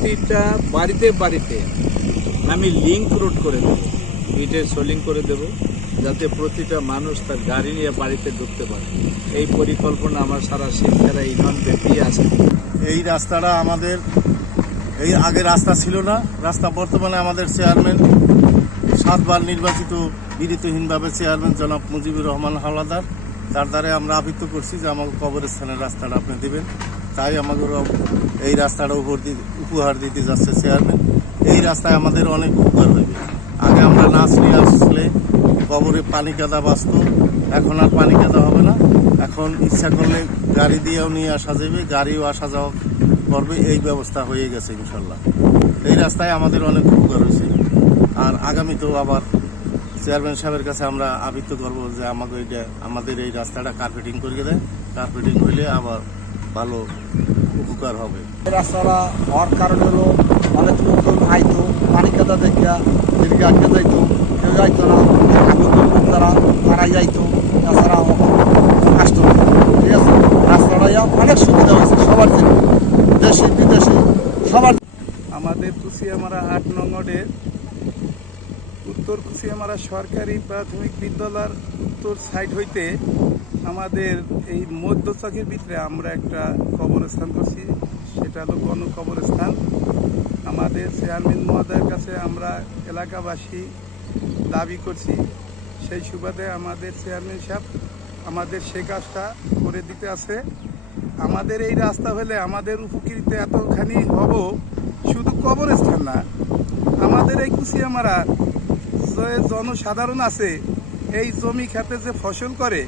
প্রতিটা বাড়িতে বাড়িতে আমি লিঙ্ক রোড করে দেব ইটের সোলিং করে দেব, যাতে প্রতিটা মানুষ তার গাড়ি নিয়ে বাড়িতে ঢুকতে পারে। এই পরিকল্পনা আমার সারা শিক্ষারা ইউনিয়ন ব্যাপী আছে। এই রাস্তাটা আমাদের, এই আগে রাস্তা ছিল না, রাস্তা বর্তমানে আমাদের চেয়ারম্যান সাতবার নির্বাচিত বিরতিহীনভাবে চেয়ারম্যান জনাব মুজিবুর রহমান হাওলাদার। তার দ্বারা আমরা আবৃত্ত করছি যে আমাকে কবরস্থানের রাস্তাটা আপনি দেবেন। তাই আমাদের এই রাস্তাটা উপর উপহার দিতে যাচ্ছে চেয়ারম্যান এই রাস্তায় আমাদের অনেক উপকার হবে আগে আমরা নাচ নিয়ে আসলে কবরে পানি কাদা বাঁচত, এখন আর পানি কাদা হবে না। এখন ইচ্ছা করলে গাড়ি দিয়েও নিয়ে আসা যাবে, গাড়িও আসা যাওয়া করবে, এই ব্যবস্থা হয়ে গেছে ইনশাল্লাহ। এই রাস্তায় আমাদের অনেক উপকার হয়েছে আর আগামীতেও আবার চেয়ারম্যান সাহেবের কাছে আমরা আবৃত্ত করব যে আমাকে এইটা, আমাদের এই রাস্তাটা কার্পেটিং করিয়ে দেয়। কার্পেটিং হইলে আবার ভালো উপকার হবে। এই রাস্তাটা হওয়ার কারণ হলো অনেক লোকজন আইতো পানি কাদা দেখিয়া যেদিকে আটকে যাইতো কেউ যাইতো না তারা যাইতো তাছাড়া আসতো ঠিক আছে? রাস্তাটা অনেক সুবিধা হয়েছে সবার জন্য দেশে বিদেশে সবার আমাদের কুশিয়ামারা আট নঙ্গরের উত্তর কুশিয়ামারা সরকারি প্রাথমিক বিদ্যালয়ের উত্তর সাইড হইতে আমাদের এই মধ্য চকের ভিতরে আমরা একটা কবরস্থান করছি। সেটা হলো গণ কবরস্থান। আমাদের চেয়ারম্যান মহোদয়ের কাছে আমরা এলাকাবাসী দাবি করছি। সেই সুবাদে আমাদের চেয়ারম্যান সাহেব আমাদের সে কাজটা করে দিতে আছে। আমাদের এই রাস্তা হলে আমাদের উপকৃত এতখানি হব শুধু কবরস্থান না। আমাদের এই কুশিয়ামারা যে জনসাধারণ আছে, এই জমি খেতে যে ফসল করে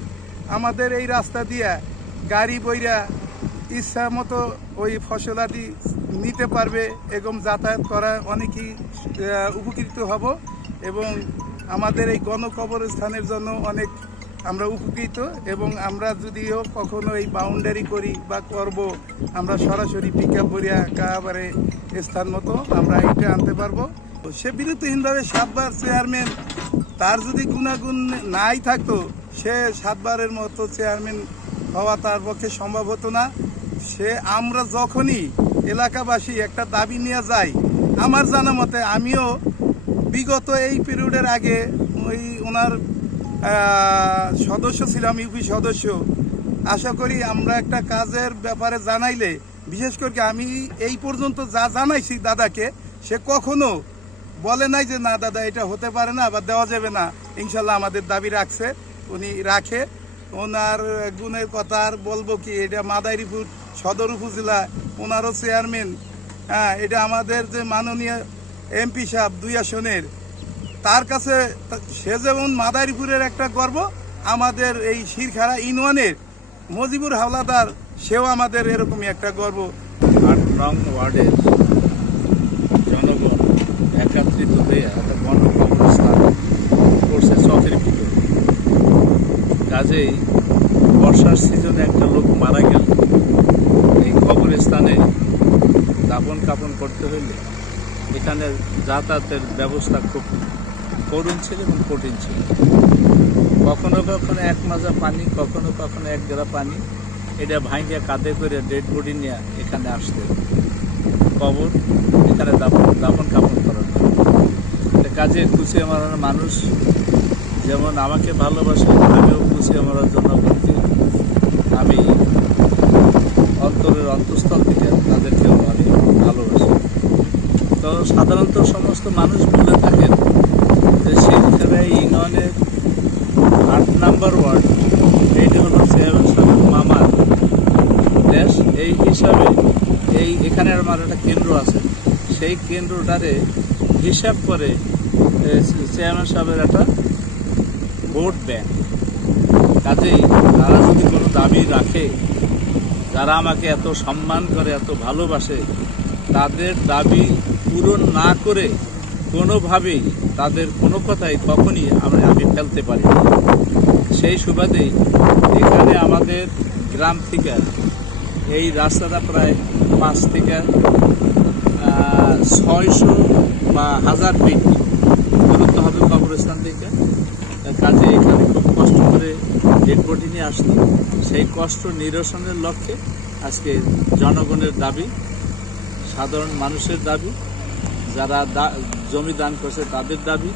আমাদের এই রাস্তা দিয়া গাড়ি বইরা ইচ্ছা মতো ওই ফসলাদি নিতে পারবে, এবং যাতায়াত করা অনেকই উপকৃত হব, এবং আমাদের এই গণকবরস্থানের জন্য অনেক আমরা উপকৃত, এবং আমরা যদিও কখনো এই বাউন্ডারি করি বা করব, আমরা সরাসরি পিক আপ করিয়া একেবারে স্থান মতো আমরা এটা আনতে পারব। সে বিরতিহীনভাবে সাতবার চেয়ারম্যান তার যদি গুণাগুণ নাই থাকতো, সে সাতবারের মতো চেয়ারম্যান হওয়া তার পক্ষে সম্ভব হতো না। সে আমরা যখনই এলাকাবাসী একটা দাবি নিয়ে যাই, আমার জানা মতে আমিও বিগত এই পিরিয়ডের আগে ওই ওনার সদস্য ছিলাম, ইউপি সদস্য। আশা করি আমরা একটা কাজের ব্যাপারে জানাইলে, বিশেষ করে আমি এই পর্যন্ত যা জানাইছি দাদাকে, সে কখনো বলে নাই যে, না, দাদা, এটা হতে পারে না বা দেওয়া যাবে না। ইনশাল্লাহ আমাদের দাবি রাখছে, উনি রাখে। ওনার গুণের কথা আর বলব কি, এটা মাদারীপুর সদর উপজেলা, ওনারও চেয়ারম্যান। হ্যাঁ এটা আমাদের যে মাননীয় এমপি সাহেব দুই আসনের, তার কাছে সে যেমন মাদারীপুরের একটা গর্ব, আমাদের এই শিরখারা ইউনিয়নের মজিবুর হাওলাদার, সেও আমাদের এরকমই একটা গর্ব। আট নং ওয়ার্ডের জনগণ একাত্রিত হয়ে একটা গণকবরস্থান করছে চকের ভিতরে কাজেই বর্ষার সিজনে একটা লোক মারা গেল। এই কবরস্থানে দাপন কাপন করতে হইলে এখানে যাতায়াতের ব্যবস্থা খুব করুণ ছিল এবং কঠিন ছিল। কখনো কখনো এক মাজা পানি, কখনো কখনো এক গেরা পানি, এটা ভাঙিয়ে কাঁধে করে ডেড বডি নিয়ে এখানে আসতে কবর, এখানে দাপন দাপন কাপন এটা কাজে কুচিয়ে মারানোর মানুষ, যেমন আমাকে ভালোবাসে, আমিও কুচিয়ে মারার জন্য আমি অন্তরের অন্তঃস্থল থেকে তাদেরকেও আমি ভালোবাসি। তো সাধারণত সমস্ত মানুষ বলে থাকেন যে শিলখেরা ইউনিয়নের আট নাম্বার ওয়ার্ড, এইটি হলো চেয়ারম্যান সাহেবের মামার দেশ। এই হিসাবে এই এখানে আমার একটা কেন্দ্র আছে। সেই কেন্দ্রটারে হিসাব করে চেয়ারম্যান সাহেবের একটা ভোট ব্যাংক। কাজেই তারা যদি কোনো দাবি রাখে, যারা আমাকে এত সম্মান করে, এত ভালোবাসে, তাদের দাবি পূরণ না করে কোনোভাবেই তাদের কোনো কথাই কখনই আমরা আমি ফেলতে পারি সেই সুবাদে এখানে আমাদের গ্রাম থেকে এই রাস্তাটা প্রায় পাঁচ থেকে ছয়শো বা হাজার ফিট দূরত্ব হবে কবরস্থান থেকে। কাজে এখানে খুব কষ্ট করে ডেড নিয়ে আসতো সেই কষ্ট নিরসনের লক্ষ্যে আজকে জনগণের দাবি, সাধারণ মানুষের দাবি, যারা জমি দান করছে তাদের দাবি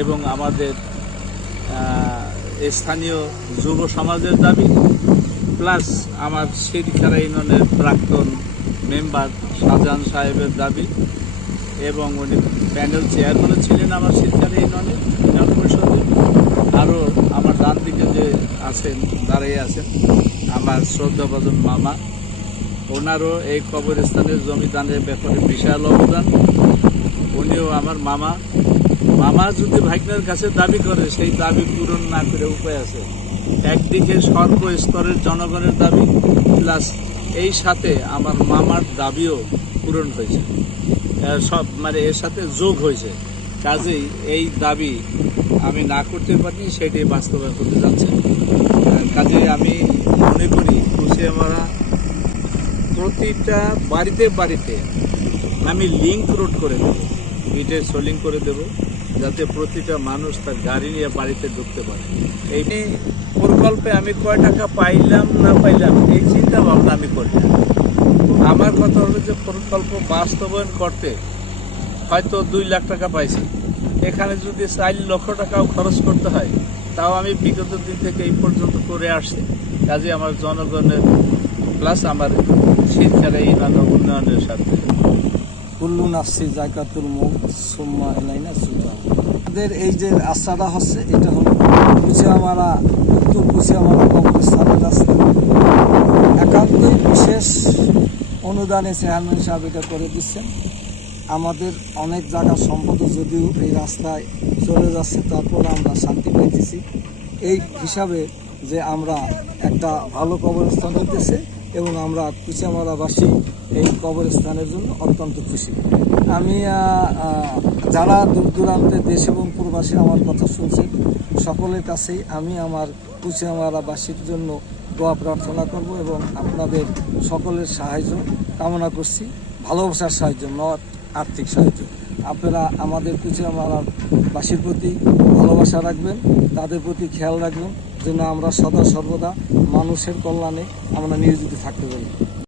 এবং আমাদের স্থানীয় যুব সমাজের দাবি, প্লাস আমার শিরখারা ইউনিয়নের প্রাক্তন মেম্বার শাহজাহান সাহেবের দাবি এবং উনি প্যানেল চেয়ারম্যানও ছিলেন আমার শিরখারা ইউনিয়নের ইউনিয়ন পরিষদের আরও আমার ডান দিকে যে আছেন, দাঁড়িয়ে আছেন, আমার শ্রদ্ধাভাজন মামা। ওনারও এই কবরস্থানের জমি দানের ব্যাপারে বিশাল অবদান। উনিও আমার মামা। মামা যদি ভাইকনার কাছে দাবি করে, সেই দাবি পূরণ না করে উপায় আছে। একদিকে সর্ব স্তরের জনগণের দাবি, প্লাস এই সাথে আমার মামার দাবিও পূরণ হয়েছে। সব মানে এর সাথে যোগ হয়েছে। কাজেই এই দাবি আমি না করতে পারিনি, সেটি বাস্তবায়ন করতে যাচ্ছে। কাজে আমি মনে করি কুশিয়ামারা প্রতিটা বাড়িতে বাড়িতে আমি লিঙ্ক রোড করে দেবো ইটের সোলিং করে দেব, যাতে প্রতিটা মানুষ তার গাড়ি নিয়ে বাড়িতে ঢুকতে পারে। এই প্রকল্পে আমি কয় টাকা পাইলাম, না পাইলাম, এই চিন্তা ভাবনা আমি করি আমার কথা হলো যে প্রকল্প বাস্তবায়ন করতে হয়তো দুই লাখ টাকা পাইছি। এখানে যদি চার লক্ষ টাকাও খরচ করতে হয়, তাও আমি বিগত দিন থেকে এই পর্যন্ত করে আসছি। কাজে আমার জনগণের প্লাস আমার শিক্ষার এই উন্নয়নের সাথে। কুল্লু নাফসি জাকাতুল মুখ সুম্মা এলাইনা সুজা আমাদের এই যে রাস্তাটা হচ্ছে, এটা হলো কুচিয়ামারা, উত্তর কুচিয়ামারা কবরস্থানের রাস্তা একান্তই বিশেষ অনুদানে চেয়ারম্যান সাহেব এটা করে দিচ্ছেন। আমাদের অনেক জায়গা সম্পদ যদিও এই রাস্তায় চলে যাচ্ছে, তারপর আমরা শান্তি পাইতেছি। এই হিসাবে যে আমরা একটা ভালো কবরস্থান হতেছে এবং আমরা কুচিয়ামারাবাসী এই কবরস্থানের জন্য অত্যন্ত খুশি। আমি যারা দূর দূরান্তে দেশ এবং প্রবাসী আমার কথা শুনছেন, সকলের কাছেই আমি আমার কুচিয়ামারাবাসীর জন্য দোয়া প্রার্থনা করব এবং আপনাদের সকলের সাহায্য কামনা করছি। ভালোবাসার সাহায্য নট আর্থিক সাহায্য। আপনারা আমাদের কুচিয়ামারার বাসীর প্রতি ভালোবাসা রাখবেন, তাদের প্রতি খেয়াল রাখবেন, যেন আমরা সদা সর্বদা মানুষের কল্যাণে আমরা নিয়োজিত থাকতে পারি।